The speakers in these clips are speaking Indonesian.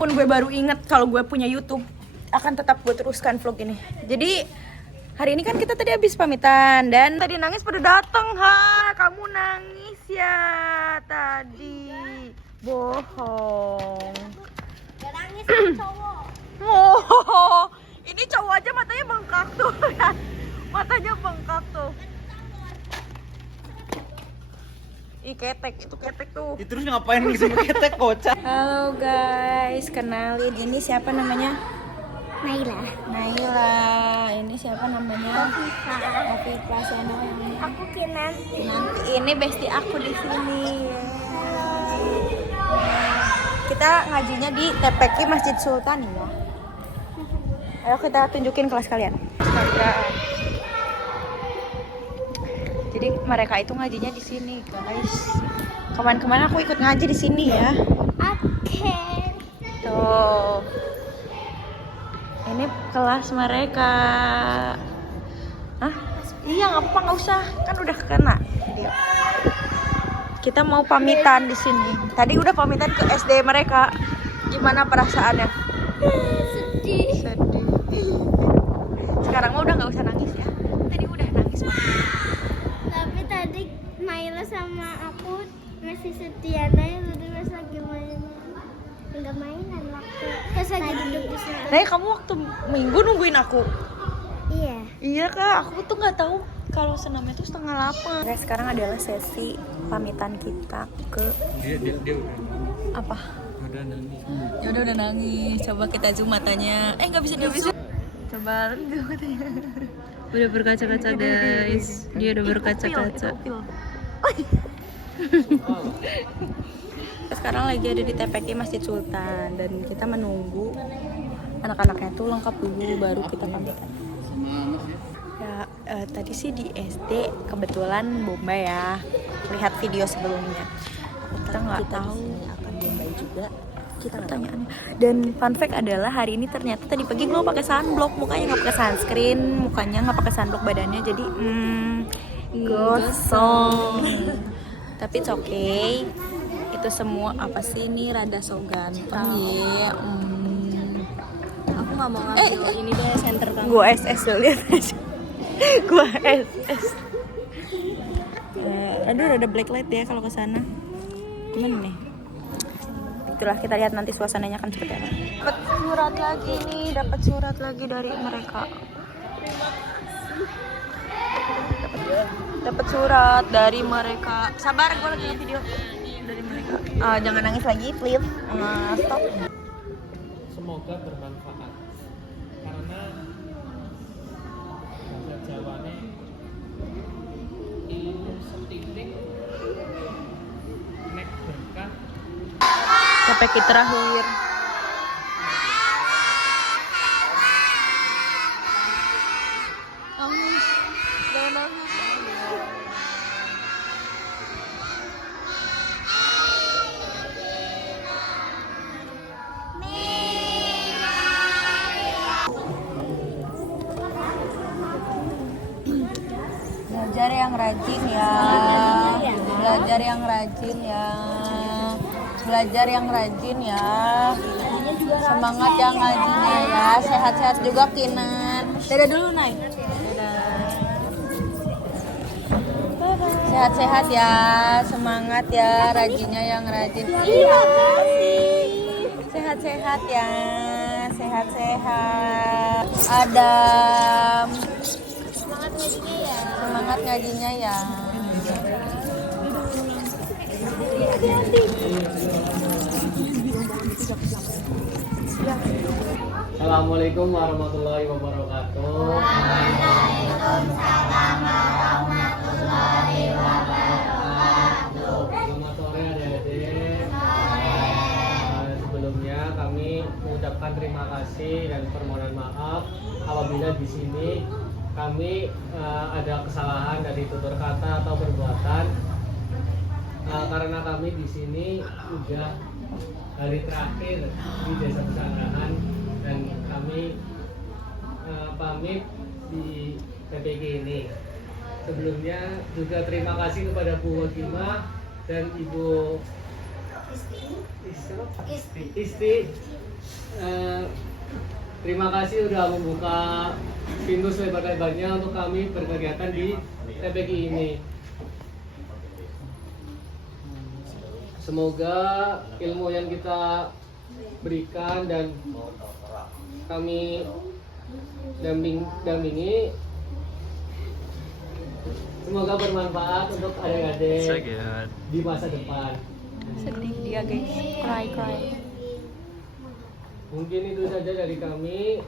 Pun gue baru inget kalau gue punya YouTube, akan tetap gue teruskan vlog ini. Jadi hari ini kan kita tadi habis pamitan dan tadi nangis pada dateng. Ha, kamu nangis ya tadi. Bohong. Gak nangis cowok. Oh, ini cowok aja matanya bengkak tuh ya. Matanya bengkak tuh. Ih, ketek, itu ketek tuh. Terus ngapain nih sama ketek kocak? Halo guys, kenalin ini siapa namanya? Naila. Naila. Ini siapa namanya? Kofifa channel yang Aku Kinanti. nanti ini bestie aku di sini. Kita ngajinya di TPQ Masjid Sultan ya. Ayo kita tunjukin kelas kalian. Astaga. Jadi mereka itu ngajinya di sini, guys. Kemarin-kemarin aku ikut ngaji di sini ya. Oke. Tuh. Ini kelas mereka. Hah? Iya, nggak apa-apa, nggak usah. Kan udah kena video. Kita mau pamitan di sini. Tadi udah pamitan ke SD mereka. Gimana perasaannya? Sedih. Sedih. Sekarang mah udah nggak usah nangis ya. Tadi udah nangis banget. Tapi tadi Naila sama aku masih setiana ya, tadi pas lagi mainan. Enggak mainan waktu. Pas lagi duduk di sana. Nah, kamu waktu Minggu nungguin aku. Iya. Iya kak, aku tuh nggak tahu kalau senamnya tuh 7:30. Guys, sekarang adalah sesi pamitan kita ke Dia apa? udah nangis. Ya udah nangis. Coba kita zoom matanya. Nggak bisa zoom. Coba zoom matanya. Udah berkaca-kaca guys. Dia udah berkaca-kaca. Sekarang lagi ada di TPQ Masjid Sultan dan kita menunggu anak-anaknya tuh lengkap dulu baru kita pamitan. Ya, tadi sih di SD kebetulan bomba ya. Lihat video sebelumnya. Kita nggak tahu akan Bombay juga. kita pertanyaannya. Dan fun fact adalah hari ini ternyata tadi pagi gue pakai sunblock, mukanya nggak pakai sunscreen, mukanya nggak pakai sunblock, badannya jadi gosong. Tapi it's okay. Itu semua apa sih, ini rada so ganteng ya. Aku nggak mau ngambil ini deh center kamu. Gue SS dulu, lihat aja. Gue SS. Aduh, ada black light ya kalau ke sana. Gimana nih? Itulah, kita lihat nanti suasananya akan seperti apa. Dapat surat lagi nih, dapat surat lagi dari mereka. Dapat surat dari mereka. Sabar, gue lagi video dari mereka. Jangan nangis lagi, please. Stop. Semoga bermanfaat karena bahasa Jawane ilmu setitik nek berkah TPQ terakhir. Nangis, jangan nangis. Belajar yang rajin ya. Belajar yang rajin ya. Belajar yang rajin ya. Semangat yang ngajinya ya. Sehat-sehat juga Kinan. Dadah dulu, Nay. Sehat-sehat ya. Semangat ya, rajinnya yang rajin. Iya. Sehat-sehat ya. Sehat-sehat. Adam. Semangat ngajinya ya. Semangat ngajinya ya. Assalamualaikum warahmatullahi wabarakatuh. Waalaikumsalam warahmatullahi wabarakatuh. Selamat sore adik-adik. Sebelumnya kami mengucapkan terima kasih dan permohonan maaf apabila di sini kami ada kesalahan dari tutur kata atau perbuatan. Karena kami di sini sudah hari terakhir di Desa Pesanggrahan dan kami pamit di TPQ ini. Sebelumnya juga terima kasih kepada Bu Wagimah dan Ibu Isti terima kasih udah membuka pintu selebar-lebarnya untuk kami berkegiatan di TPQ ini. Semoga ilmu yang kita berikan dan kami dampingi semoga bermanfaat untuk adik-adik di masa depan. Sedih dia guys, cry. Mungkin itu saja dari kami.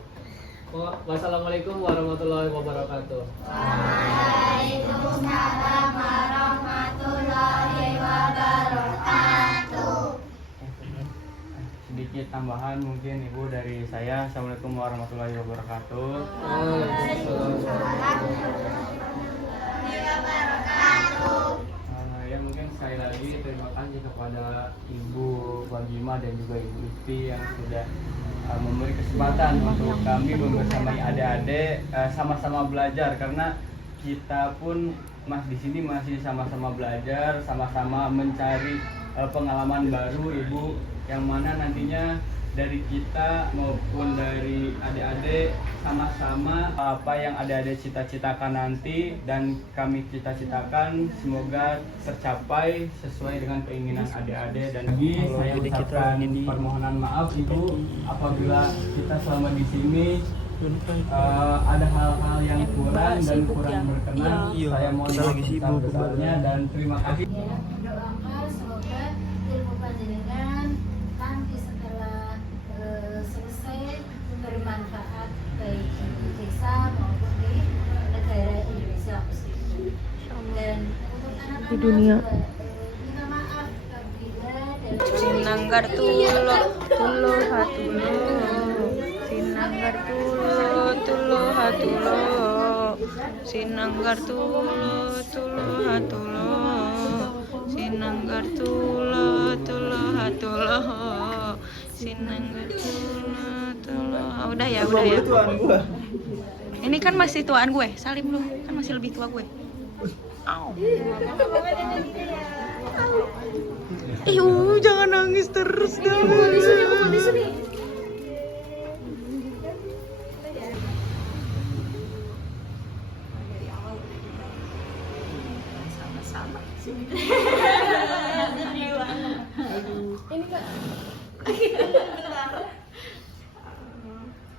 Wassalamualaikum warahmatullahi wabarakatuh. Waalaikumsalam warahmatullahi wabarakatuh. Sedikit tambahan mungkin Ibu dari saya. Assalamualaikum warahmatullahi wabarakatuh. Ya mungkin sekali lagi terima kasih kepada Ibu Bagima dan juga Ibu Isti yang sudah memberi kesempatan untuk kami membersamai adik-adik sama-sama belajar, karena kita pun di sini masih sama-sama belajar, sama-sama mencari pengalaman baru Ibu, yang mana nantinya dari kita maupun dari adik-adik sama-sama apa yang adik-adik cita-citakan nanti dan kami cita-citakan semoga tercapai sesuai dengan keinginan adik-adik. Dan lagi saya ucapkan permohonan maaf Ibu apabila kita selama di sini ada hal-hal yang kurang dan kurang berkenan. Saya mohon maaf sebesar-besarnya dan terima kasih. Doakan semoga ilmu panjenengan nanti setelah selesai bermanfaat baik di desa maupun di negara Indonesia khususnya. Dan untuk anak-anak dunia. juga minta maaf apabila dalam Sinanggar tulo hatulo. Sinanggar tulo hatulo. Sinanggar tulo hatulo. Sinanggar tulo hatulo. Sinanggar tulo. Udah ya. Ini kan masih tuaan gue, salim lu. Kan masih lebih tua gue. Au. Jangan nangis terus dong. Di sini.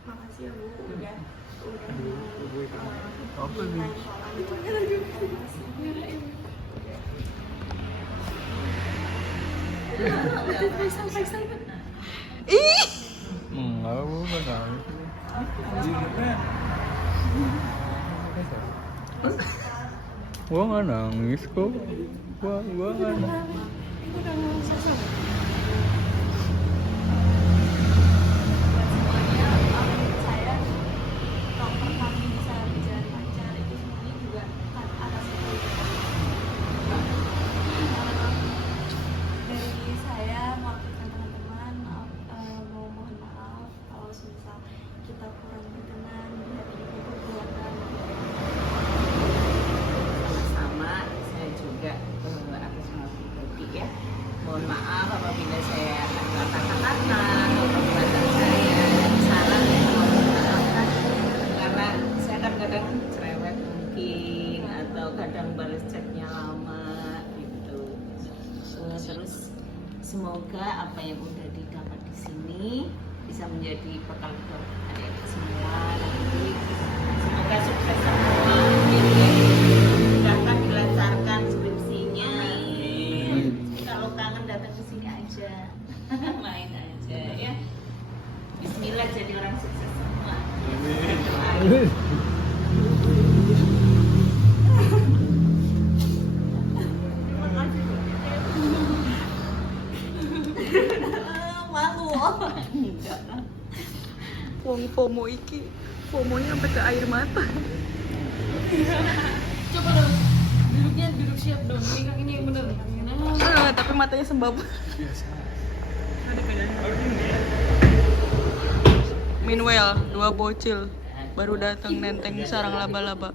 Makasih ya Bu, udah Gua nggak nangis kok. Gua nggak nangis. saya dokter kami bisa berjalan lancar itu semuanya juga atas dari saya mewakilkan teman-teman mau mohon maaf kalau misal kita kurang berkenan di hati ibu keluarga. Sama saya juga atas nama pribadi ya, mohon maaf apabila saya ada kata-kata atau perbuatan saya salah, mohon maafkan karena saya kadang cerewet mungkin atau kadang balas chatnya lama gitu. Terus semoga apa yang udah didapat di sini bisa menjadi bekal untuk adik-adik semua nanti. Semoga sukses semua, silahkan dilancarkan skripsinya. Kalau kangen datang ke sini aja, main aja ya. Bismillah jadi orang sukses semua. Amin. Malu. Enggak lah. Wong FOMO iki. FOMO-nya sampai ke air mata. Coba dong, duduk siap dong, ini kakinya yang bener. Tapi matanya sembab. Meanwhile, dua bocil baru datang nenteng sarang laba-laba.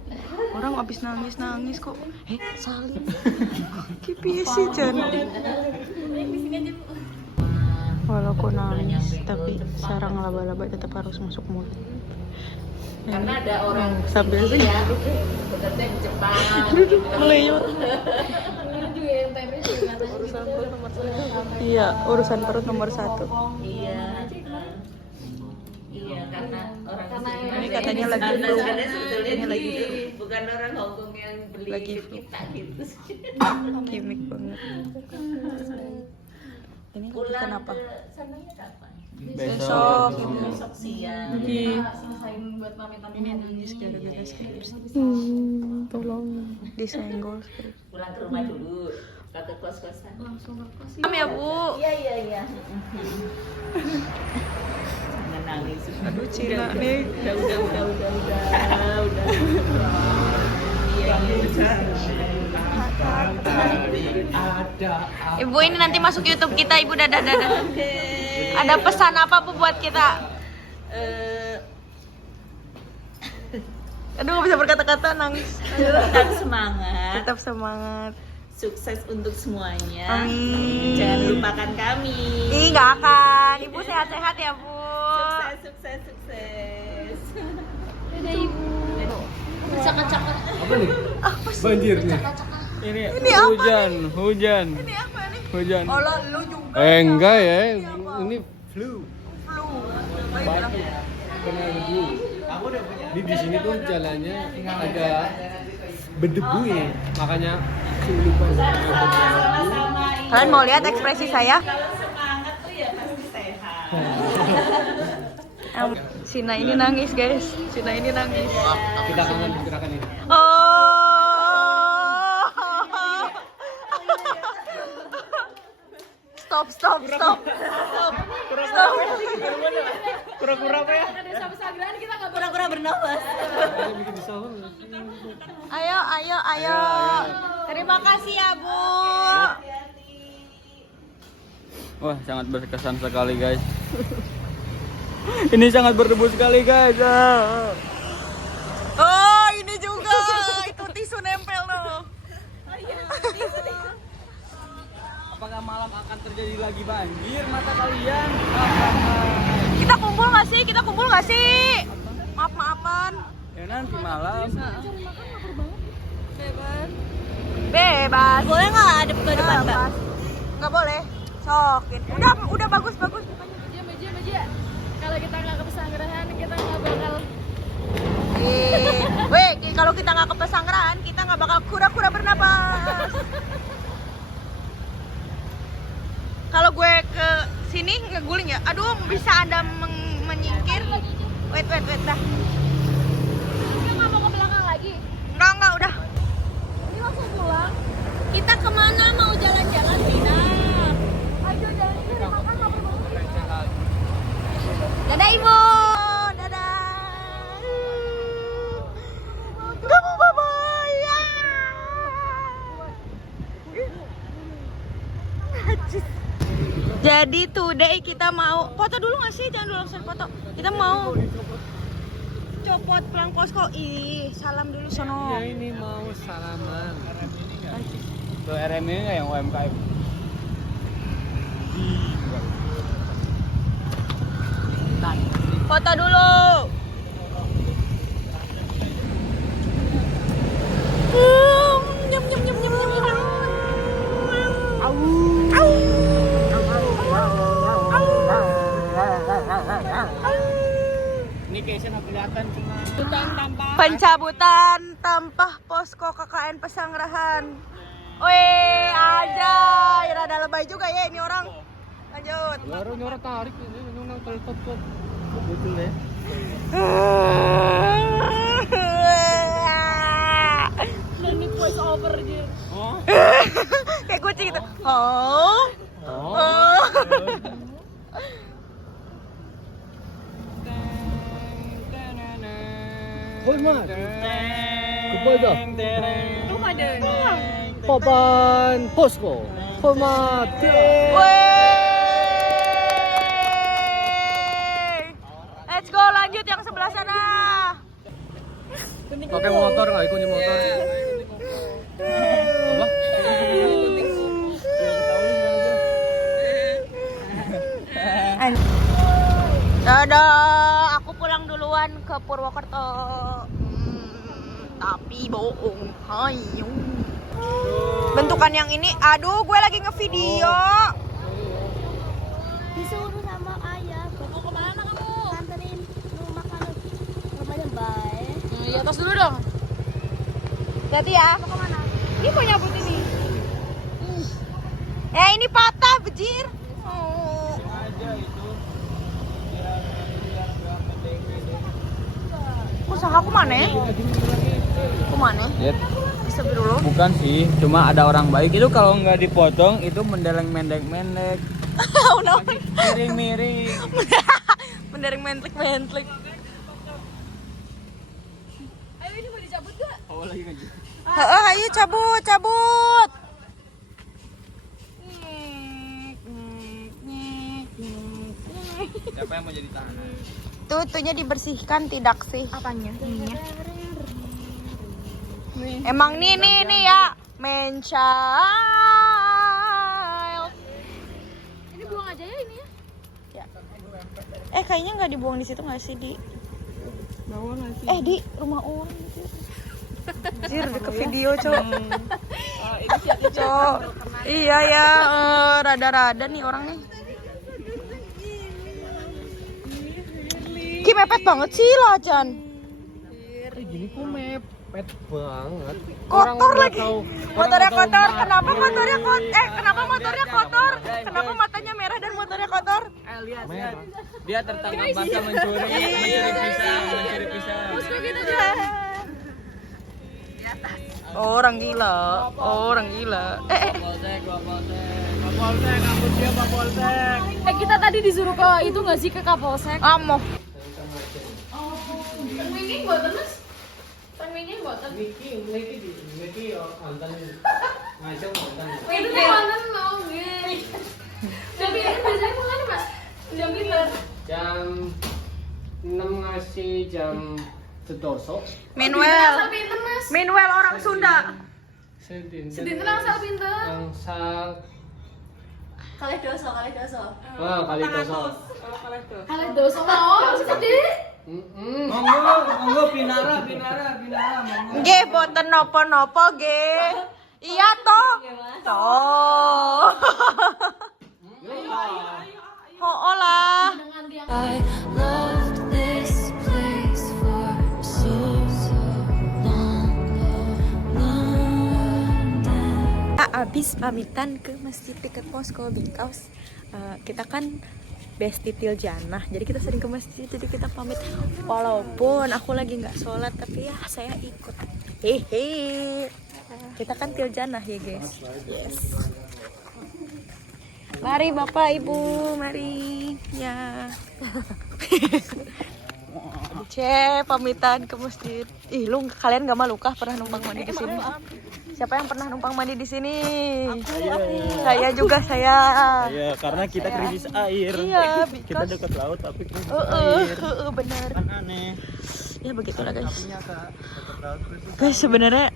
Orang abis nangis kok. Salib. Kipi sih Jan. Di sini aja Bu. Walaupun nangis, tapi sarang laba-laba tetap harus masuk mulut. Karena ada orang sambil sini sih ya, bekerja di Jepang. meluyur. Iya, urusan perut nomor 1. Iya. Iya, karena orang sini Ini katanya lagi flu. karena sebetulnya Ini lagi di- flu. bukan orang Hongkong yang beli Lagi ke flu. kita gitu. Gimik banget. Ini Pulang kenapa? ke sananya kapan? Besok. Besok siang. Selesain buat pamitan Ini nangis gara-gara skripsi. Tolong disenggol skripsi. Pulang ke rumah dulu. Ke kos-kosan. Am ya Bu. Iya. Jangan nangis. Aduh Cina nih. Udah. Ibu ini nanti masuk YouTube kita, Ibu dadah. Ada pesan apa Bu buat kita? Aduh nggak bisa berkata-kata, nangis. Tetap semangat. Tetap semangat. Sukses untuk semuanya. Amin. Jangan lupakan kami. Ih nggak akan. Ibu sehat-sehat ya Bu. Sukses. Dadah ibu. Cakak-cakak. Apa nih? Banjir nih. Ini apa hujan. Ini apa nih? Hujan. Oh lo, lu juga. Enggak ya. Ini flu. Flu. Kena debu. Di sini tuh jalannya agak berdebu ya, makanya lupa. Kalian mau lihat ekspresi saya? Kalau semangat tuh ya pasti sehat. Sina ini nangis guys. Sina ini nangis. Kita kangen gerakan ini. Oh. Stop. Pura-pura apa ya? Pura-pura bernafas. Kita bikin di sawah. Ayo. Terima kasih ya Bu. Wah, sangat berkesan sekali guys. Ini sangat berdebu sekali guys. Oh ini juga. Itu tisu nempel loh. Apakah malam akan terjadi lagi banjir mata kalian? Kita kumpul nggak sih? Maaf-maafan. Ya nanti malam. Bebas. Boleh nggak ada ke depan Mbak? Nggak boleh. Sokin. Udah bagus. Meja. Kalau kita nggak ke Pesanggerahan, kita nggak bakal. Kalau kita nggak ke Pesanggerahan, kita nggak bakal kura-kura bernapas. Kalau gue ke sini ngeguling ya. Aduh, bisa Anda menyingkir? Wait dah. Kita nggak mau ke belakang lagi. Enggak, udah. Ini langsung pulang. Kita kemana? Mau jalan-jalan tidak? Ayo jalan cari makan lapar banget. Dadah Ibu. Dadah. Nggak mau bye-bye. Ya. Najis. Jadi today kita mau foto dulu nggak sih? Jangan dulu langsung foto. Kita mau copot pelang posko. Ih, salam dulu sono. Ya ini mau salaman. Tuh RM ini nggak yang UMKM? Foto dulu. Nyam. Ini kayaknya nggak kelihatan cuma. Pencabutan tampah posko KKN Pesanggerahan. Wih, aja. Rada lebay juga ya ini orang. Lanjut. Baru nyorot tarik ini nang telepon kok. Betul ya. Ini voice over aja. Kayak kucing gitu. Oh. Hormat. Kepada Tuh ada. papan posko. Hormat. Let's go, lanjut yang sebelah sana. Pakai motor nggak ikut motor? Apa? Dadah, aku pulang duluan ke Purwokerto. Tapi bohong, hayu. Bentukan yang ini, aduh, gue lagi ngevideo. Disuruh sama ayah. Mau kemana kamu? Nganterin rumah kalau rumahnya baik. Iya, tos dulu dong. Hati ya. Mau kemana? Ini mau nyabut ini. Ini patah, bejir. Oh. Usaha aku mana? Aku mana? Lihat. Bisa dulu. Bukan sih, cuma ada orang baik itu kalau nggak dipotong itu mendeleng mendek-mendek. Miring-miring. Mendaring mentlik-mentlik. Oh, lagi ngaji. Ayo cabut. Siapa yang mau jadi tahanan? Tuhnya dibersihkan tidak sih? Apanya? Ininya. Emang nih ya, man child. Ini buang aja ya ini ya. Kayaknya nggak dibuang di situ nggak sih, Di? Di rumah orang gitu. Jir, ke video, Cok. Cok. Iya ya, rada-rada nih orangnya. Ki mepet banget sih lah, Chan. Gini kok mepet banget. Kotor lagi. Motornya kotor. Kenapa motornya kotor? Kenapa motornya kotor? Kenapa matanya merah dan motornya kotor? Lihat. Dia tertangkap basah mencuri pisang. Orang gila. Polsek, kampus dia Pak Polsek. Kita tadi disuruh ke itu nggak sih, ke Kapolsek? Amo. Pengen buatan mas? Pengen buatan? Niki antan ngajak antan. Itu tuh mantan mau gini. Tapi ini biasanya kemana mas? Jam pinter. Jam 6 ngasih jam sedoso. Meanwhile orang Sunda. Sedinten asal pinter. Angsal Kali doso. kali doso. Kali doso mau sedih. Monggo pinara. Nggih, boten nopo-nopo nggih. Iya toh. Toh. Ho lah. I loved this place for so long. Abis pamitan ke masjid dekat posko Bingkaus. Kita kan Besti Tiljana, jadi kita sering ke masjid, jadi kita pamit. Walaupun aku lagi nggak sholat, tapi ya saya ikut. Hehe. Kita kan Tiljana ya guys. Yes. Mari Bapak Ibu, mari ya. Pamitan ke masjid. Kalian nggak malu kah pernah numpang mandi di sini? Siapa yang pernah numpang mandi di sini? Saya juga. Iya, karena kita krisis air. Iya, Kita dekat laut tapi krisis air. Benar. Kan aneh. Ya begitulah guys. Punya Kak, dekat laut krisis. Guys, sebenarnya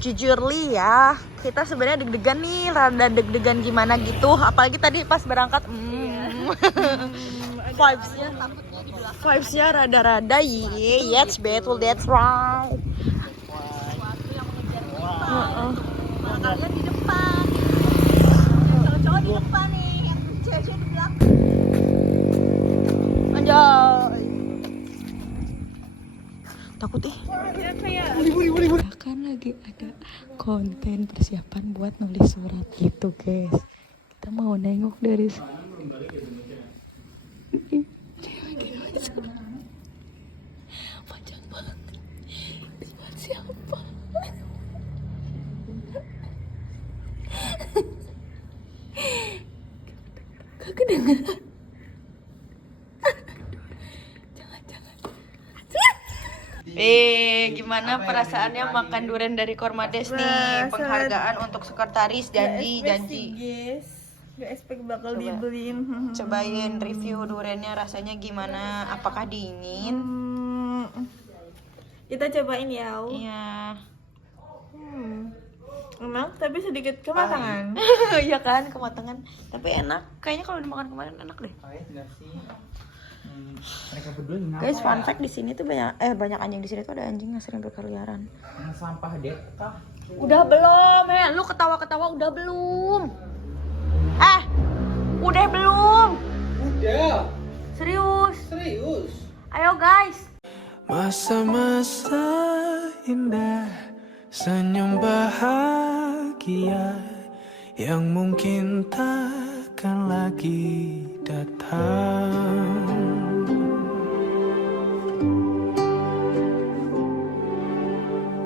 jujur li ya, kita sebenarnya deg-degan nih, rada deg-degan gimana gitu. Apalagi tadi pas berangkat, vibes-nya rada-rada yes betul, that's right. Kalian di depan, cowok-cowok di depan nih, yang cewek-cewek di belakang. Anjay. Takut kan lagi ada konten persiapan buat nulis surat gitu guys. Kita mau nengok dari panjang banget. Buat siapa? Kedengeran. Gimana perasaannya makan durian dari Kormades nih? Penghargaan untuk sekretaris, janji. Gak expect bakal dibeliin. Cobain review duriannya rasanya gimana? Apakah dingin? Kita cobain ya. Iya. Enak tapi sedikit kematangan. Iya kan, kematangan. Tapi enak. Kayaknya kalau dimakan kemarin enak deh. Mereka berdua ini Guys, fun fact di sini tuh banyak anjing di sini tuh ada anjing yang sering berkeliaran. Yang sampah dekah. Udah belum, lu ketawa-ketawa udah belum? Udah belum? Udah. Serius? Serius. Ayo guys. Masa-masa indah, senyum bahagia yang mungkin takkan lagi datang.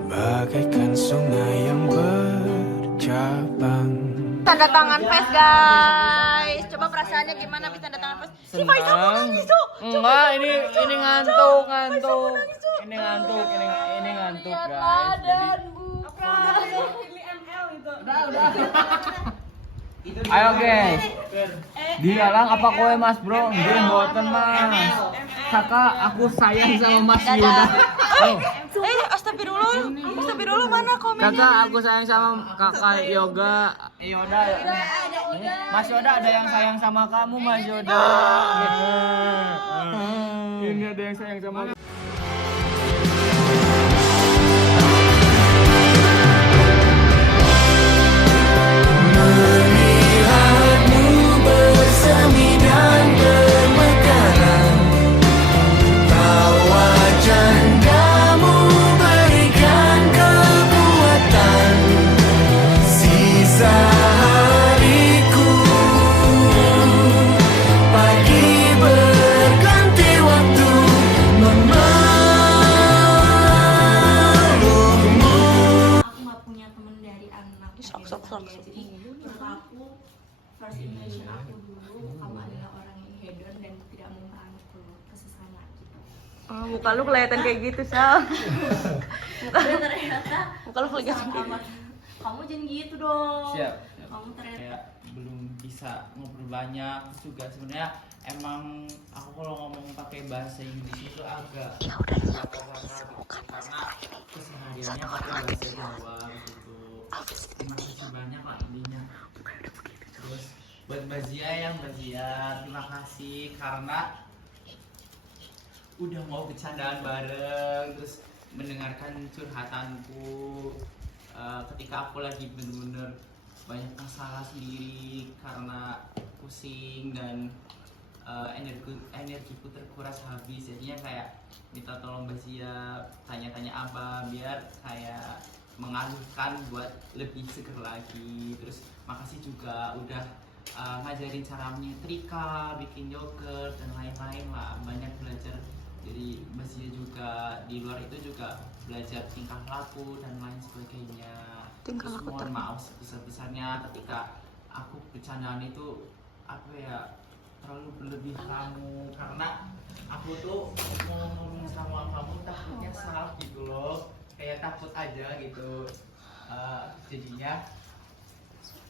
Bagaikan sungai yang bercabang. Tanda tangan Fes guys. Coba perasaannya gimana habis tanda tangan Fes? Si Faisal mau nangis tuh. Enggak, ini ngantuk. Ini ngantuk guys. Ayo guys. Dialang apa kowe Mas Bro? Nggih mboten Mas. Kakak aku sayang sama Mas Yuda. Astagfirullah mana komen? Kakak aku sayang sama Kakak Yoga. Yoda. Mas Yoda ada yang sayang sama kamu Mas Yoda. Ini ada yang sayang sama kamu. Melihatmu bersemi dan bermekaran, tawa candamu berikan kekuatan. Sisa hariku, pagi berganti waktu memelukmu. Aku nggak punya temen dari anak. Sok. Jadi menurut aku first impression aku dulu kamu adalah orang yang hedon dan tidak memperangku ke sesama gitu. Muka lu kelihatan kayak gitu, Sal. Dan ternyata Muka lu kelihatan kayak gitu. kamu jangan gitu dong. Siap. Kamu ternyata Kayak belum bisa ngobrol banyak. Terus juga sebenarnya emang aku kalau ngomong pakai bahasa Inggris itu agak karena kesehariannya pakai bahasa Jawa gitu. Terima kasih banyak lah intinya. Terus buat Mbak Zia terima kasih karena udah mau bercandaan bareng, terus mendengarkan curhatanku ketika aku lagi bener-bener banyak masalah sendiri karena pusing dan energiku terkuras habis. Jadinya kayak minta tolong Mbak Zia tanya-tanya apa biar kayak mengalihkan buat lebih seger lagi. Terus makasih juga udah ngajarin cara menyetrika, bikin yogurt dan lain-lain lah. Banyak belajar dari Mbak Zia juga. Di luar itu juga belajar tingkah laku dan lain sebagainya. Terus mohon maaf sebesar-besarnya ketika aku bercandaan itu apa ya terlalu berlebihan karena aku tuh mau ngomong sama kamu takutnya salah gitu loh, kayak takut aja gitu. Jadinya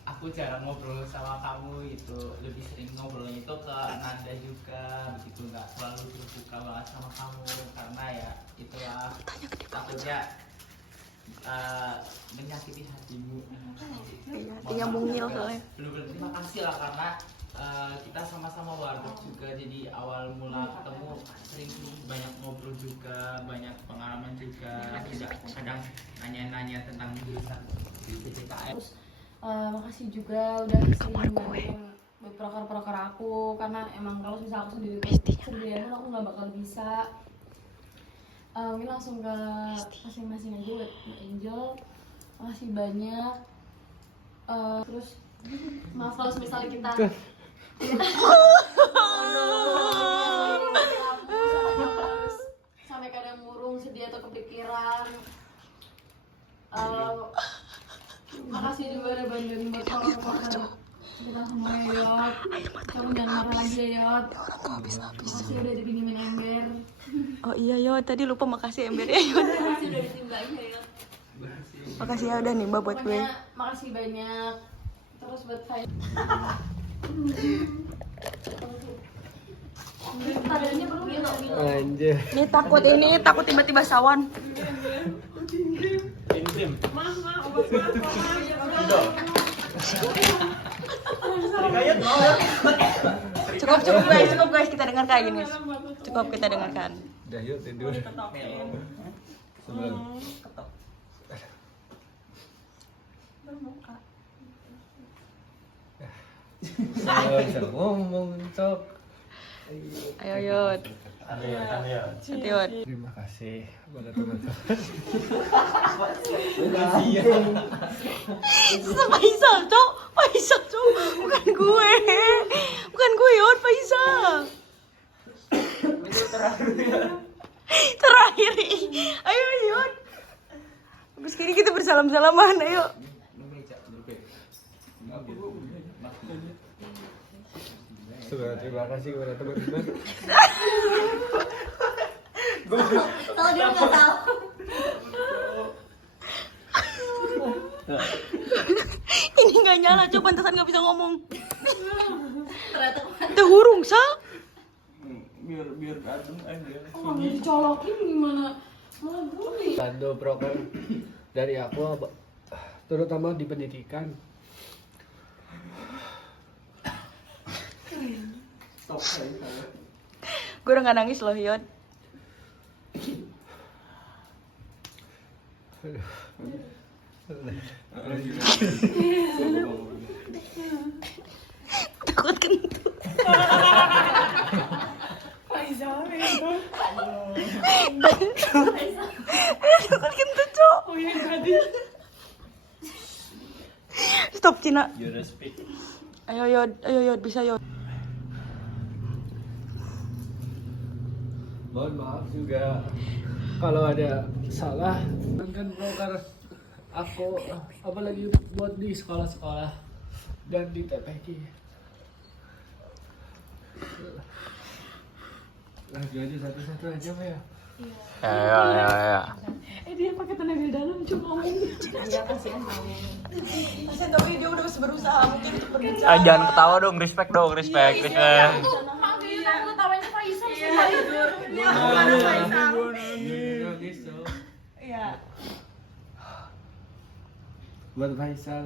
aku jarang ngobrol sama kamu gitu, lebih sering ngobrolnya itu ke Nanda juga begitu, nggak selalu terbuka banget sama kamu karena ya itulah takutnya menyakiti hatimu. Iya, mungil soalnya. Belum terima kasih lah karena kita sama-sama warga juga, jadi awal mula ketemu sering banyak ngobrol juga, banyak pengalaman juga, tidak kadang nanya-nanya tentang jurusan di PTKM. makasih juga udah sering bantuin proker-proker aku karena emang kalau misalnya aku sendirian aku nggak bakal bisa. Mungkin langsung ke masing-masing aja buat Angel. Makasih banyak. Terus maaf kalau misalnya kita sampai kadang murung, sedih atau kepikiran. Makasih juga udah bantuin buat proker kita semua ya Yot. Kamu jangan marah lagi ya Yot. Makasih udah dipinjemin ember. Oh iya yo, tadi lupa makasih ember ya yo. Makasih udah ditimbain ya Yot. Makasih ya udah nimba buat gue. Pokoknya makasih banyak. Terus buat saya. Tadanya perlu gitu. Anjir. Ini takut tiba-tiba sawan. Intim. Kayaknya mau ya. Cukup guys, kita dengarkan ini. Cukup kita dengarkan. Udah yuk tidur. Sebelum. Bisa ngomong sok. Ayo Yud. Yud. Terima kasih pada teman-teman. Faisal, Cok. Bukan gue. Bukan gue, Yud, Faisal. Terakhir. Ayo, Yud. Bagus kini kita bersalam-salaman, ayo. Terima kasih kepada teman-teman. Kalau dia nggak tahu. Ini nggak nyala, Cok. Pantesan nggak bisa ngomong. Terhurung, Sa. Biar adem aja. Kalau nggak dicolokin gimana? Malah bunyi. Bantu program dari aku, terutama di pendidikan. Gue udah nggak nangis loh, Yud. Takut kentut. Faisal itu. Takut kentut, Cok. Oh iya tadi. Stop, Cina. You respect. Ayo Yud, bisa Yud. Mohon maaf juga kalau ada salah. Kan proker aku apalagi buat di sekolah-sekolah dan di TPK. Lagi aja satu-satu aja Pak ya. Ya. Dia pakai tenaga dalam cuma ngomong. Iya, kasihan tahu. Kasihan tapi dia udah berusaha mungkin untuk berbicara. Jangan ketawa dong, respect dong, respect. Ketawanya Faisal sih. Dia bukan Faisal. Iya. Buat Faisal.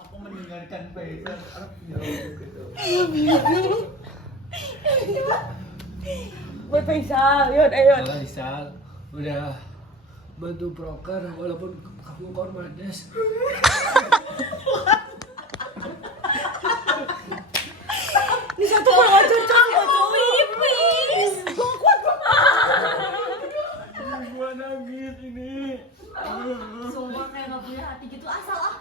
Aku mendengarkan Faisal. Buat Faisal, Yud, ayo. Faisal udah bantu proker walaupun kamu kormades. Ini satu kurang ajar, Cok. Pipis. Kuat, Gua nangis ini. Sumpah kayak nggak punya hati gitu asal ah.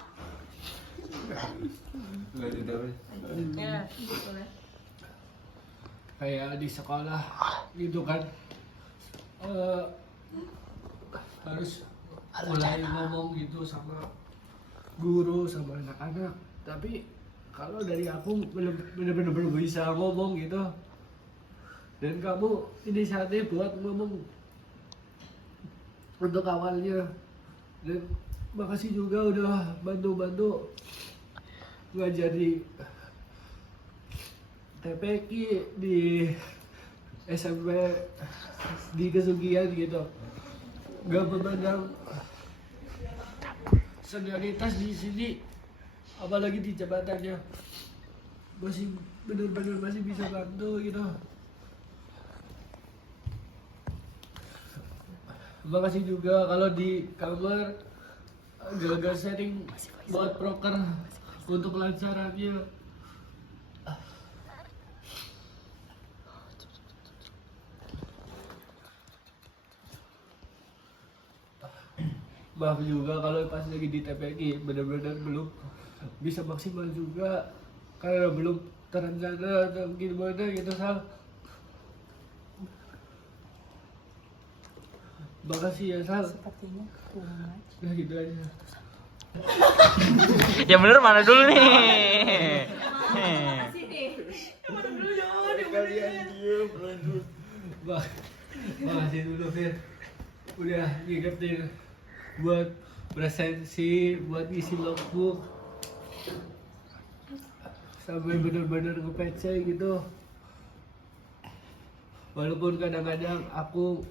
Enggak tahu. Ya, gitu ya. Kayak di sekolah gitu kan, harus mulai ngomong gitu sama guru sama anak-anak. Tapi kalau dari aku bener-bener bisa ngomong gitu, dan kamu inisiatif buat ngomong untuk awalnya. Dan makasih juga udah bantu-bantu ngajar di TPK di SMP di Kesugihan gitu. Gak memandang senioritas di sini, apalagi di jabatannya, masih benar-benar masih bisa bantu gitu. Makasih juga kalau di kamar gagal sharing buat proker untuk kelancarannya. Maaf juga kalau pas lagi di TPK benar-benar belum bisa maksimal juga karena belum terencana atau gimana gitu, Sal. Makasih ya, Sal. Sepertinya kuat. Nah gitu aja. Ya bener mana dulu nih? Kalian diem, lanjut. Makasih dulu, Fir. Udah ngingetin buat presensi, buat isi logbook, sampai bener-bener nge-PC gitu. Walaupun kadang-kadang aku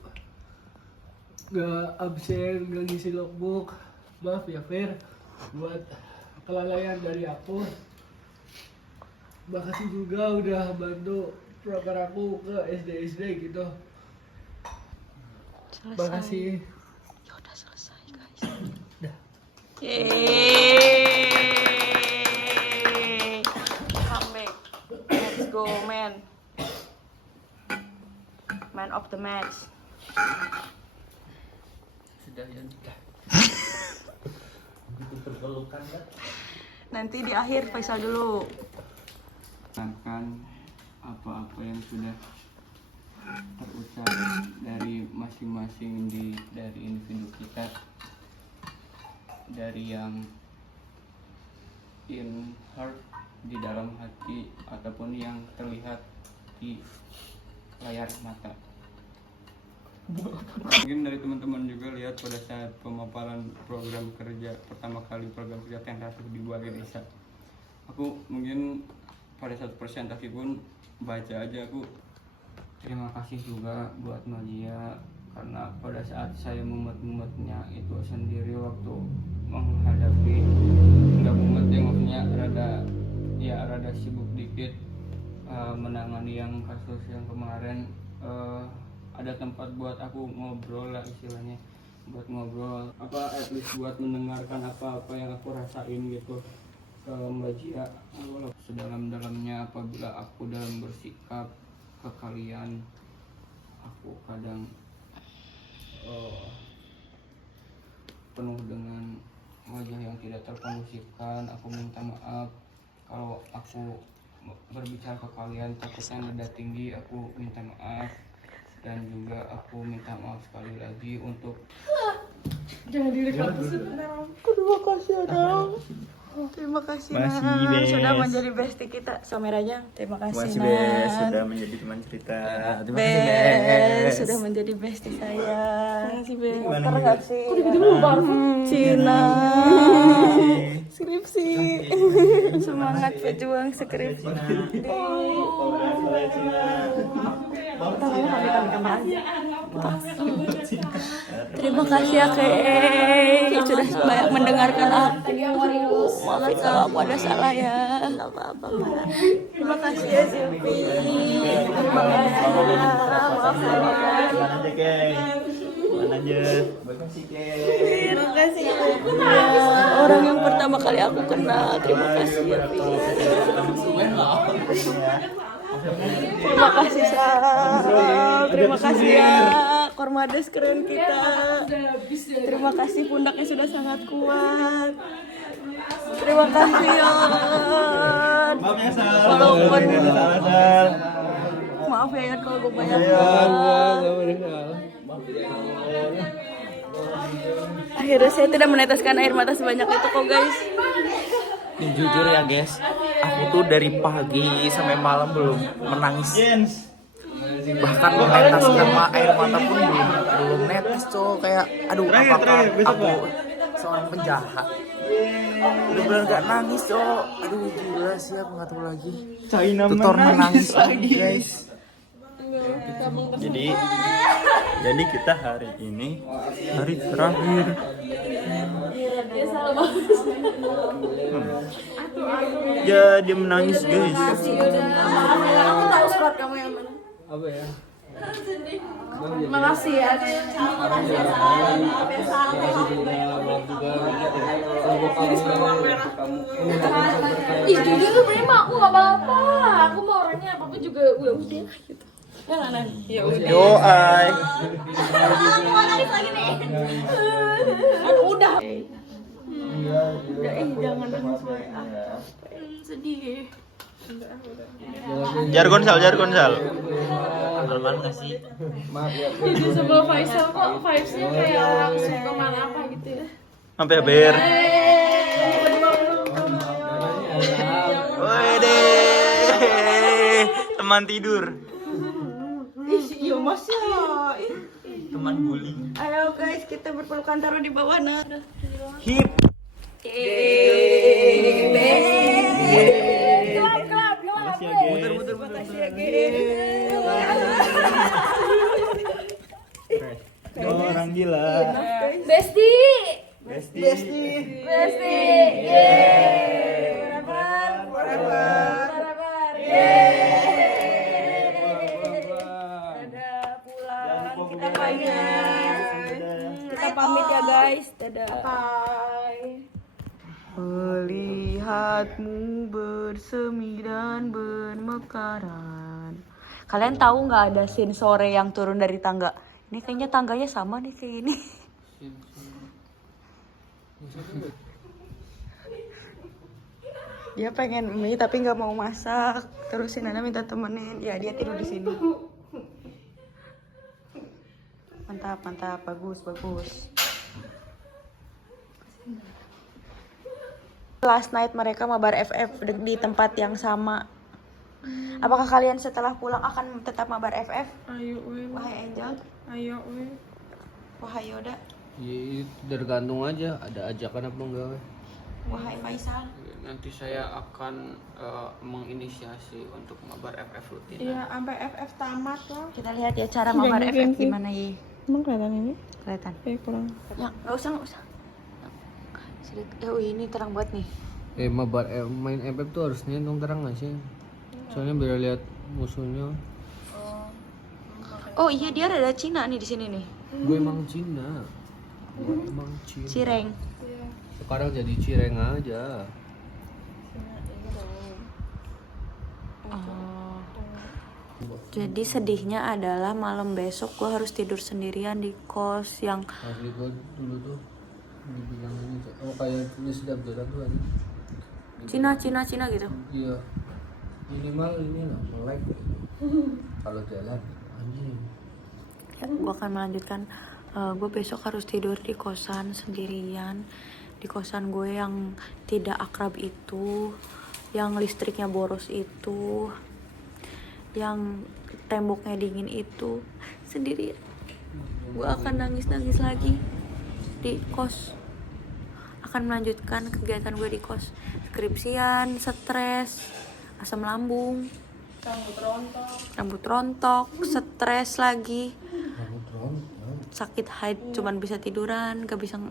gak absen, gak ngisi logbook, maaf ya Fir. Buat kelalaian dari aku. Makasih juga udah bantu proker aku ke SD gitu. Makasih. Ya udah selesai guys. Dah. Yeay. Comeback. Let's go man. Man of the match. Sudah ya. Nanti di akhir Faisal dulu. Akan apa-apa yang sudah terucap dari masing-masing dari individu kita, dari yang in heart, di dalam hati, ataupun yang terlihat di layar mata. Mungkin dari teman-teman juga lihat pada saat pemaparan program kerja pertama kali, program kerja tentatif di Balai Desa, aku mungkin pada satu presentasi pun baca aja aku terima kasih juga buat Malia, karena pada saat saya mumet-mumetnya itu sendiri waktu menghadapi, nggak mumet ya, maksudnya rada sibuk dikit menangani yang kasus yang kemarin, ada tempat buat aku ngobrol lah istilahnya, buat ngobrol at least buat mendengarkan apa yang aku rasain gitu ke Mbak Jia. Sedalam-dalamnya apabila aku dalam bersikap ke kalian, aku kadang penuh dengan wajah yang tidak terkondusifkan. Aku minta maaf kalau aku berbicara ke kalian takutnya nada tinggi, aku minta maaf. Dan juga aku minta maaf sekali lagi untuk Jangan direkam sebentar. Terima kasih Adam. Terima kasih Nan sudah menjadi bestie kita. Someranya terima kasih Nan sudah menjadi teman cerita. Terima kasih Bes sudah menjadi bestie saya. Terima kasih Bes. Terima kasih. Kok gitu dulu Cina. Skripsi. Semangat pejuang skripsi. Terima kasih ya Kei sudah banyak mendengarkan aku. Maaf kalau aku ada salah ya. Nggak apa-apa. Terima kasih ya Silvi. Terima kasih. Maaf ya. Mana aja. Terima kasih ya. Orang yang pertama kali aku kenal. Terima kasih ya. Terima kasih Sal. Terima kasih ya Kormades keren kita. Terima kasih pundaknya sudah sangat kuat. Terima kasih ya. Maaf ya Sal. Walaupun Sal. maaf ya kalau gue banyak. Akhirnya saya tidak meneteskan air mata sebanyak itu kok guys. Ini jujur ya guys, aku tuh dari pagi sampai malam belum menangis. Bahkan meneteskan air mata pun belum netes cowok, kayak aduh apakah aku seorang penjahat. Bener-bener gak nangis cowok. Aduh gila sih, aku gak tahu lagi. Tutor menangis lagi guys. Jadi kita hari ini hari terakhir. Ya dia menangis guys. Aku tahu surat kamu yang mana. Apa ya? Terima kasih ya. Ih jujur tuh prima, aku gak apa-apa. Aku mau orangnya apa-apa juga udah gitu. Ya nggak Nan? Ya udah. Yo ay. Aku mau nangis lagi nih. Aku udah. Udah jangan nangis sedih. Jargon sal. Normal nggak sih? Maaf ya. Jadi sebelum Faisal kok vibes-nya kayak sungkeman apa gitu ya. Sampai hampir. Wede. Teman tidur. Iya masih Teman bully. Ayo guys kita berpelukan taruh di bawah nah. Hip. Muter. Orang gila. Bestie. Bestie. Yeay. guys. Dadah. Bye. Melihatmu bersemi dan bermekaran. Kalian tahu nggak ada scene sore yang turun dari tangga? Ini kayaknya tangganya sama nih kayak gini. Dia pengen mie tapi nggak mau masak. Terus si Nana minta temenin. Ya dia tidur di sini. Mantap, mantap, bagus, bagus. Last night mereka mabar FF di tempat yang sama. Apakah kalian setelah pulang akan tetap mabar FF? Ayo, we. Wahai Angel, Ayo, we. wahai Yoda, Ya, tergantung aja ada ajakan apa enggak. We. wahai Faisal. Nanti saya akan menginisiasi untuk mabar FF rutin. Iya, sampai FF tamat loh. Kita lihat ya cara mabar FF gimana ya. Emang kelihatan ini? Kelihatan. Kurang. Ya, nggak usah, nggak usah. Ini terang banget nih. Mabar main FF tuh harus nyentuh terang nggak sih? Soalnya biar lihat musuhnya. Oh iya, dia rada Cina nih di sini nih. Gue emang Cina. Gue emang Cina. Cireng. Sekarang jadi cireng aja. Oh. Jadi sedihnya adalah malam besok gue harus tidur sendirian di kos yang Asli gue dulu tuh dibilang ini kayak tulis dapur tuh ada. Cina gitu. Iya. Minimal ini lah melek. Kalau jalan anjing. Ya, gue akan melanjutkan. Gue besok harus tidur di kosan sendirian. Di kosan gue yang tidak akrab itu, yang listriknya boros itu, yang temboknya dingin itu, sendirian. Gue akan nangis-nangis lagi di kos. Akan melanjutkan kegiatan gue di kos. Skripsian, stres, asam lambung, rambut rontok, stres lagi, sakit haid, cuman bisa tiduran, gak bisa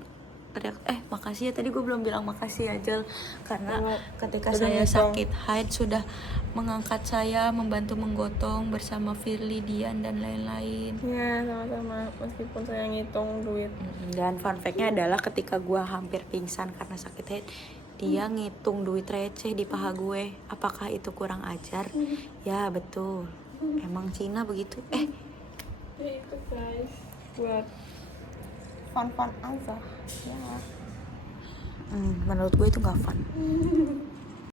teriak. Makasih ya, tadi gue belum bilang makasih ya Jel, karena ketika saya sakit haid sudah mengangkat saya, membantu menggotong bersama Firly, Dian dan lain-lain. Ya, sama-sama. Meskipun saya ngitung duit. Dan fun fact-nya adalah ketika gue hampir pingsan karena sakit haid, dia ngitung duit receh di paha gue. Apakah itu kurang ajar? Ya betul, emang Cina begitu. Ya itu guys, buat fun-fun aja. Ya. Menurut gue itu gak fun.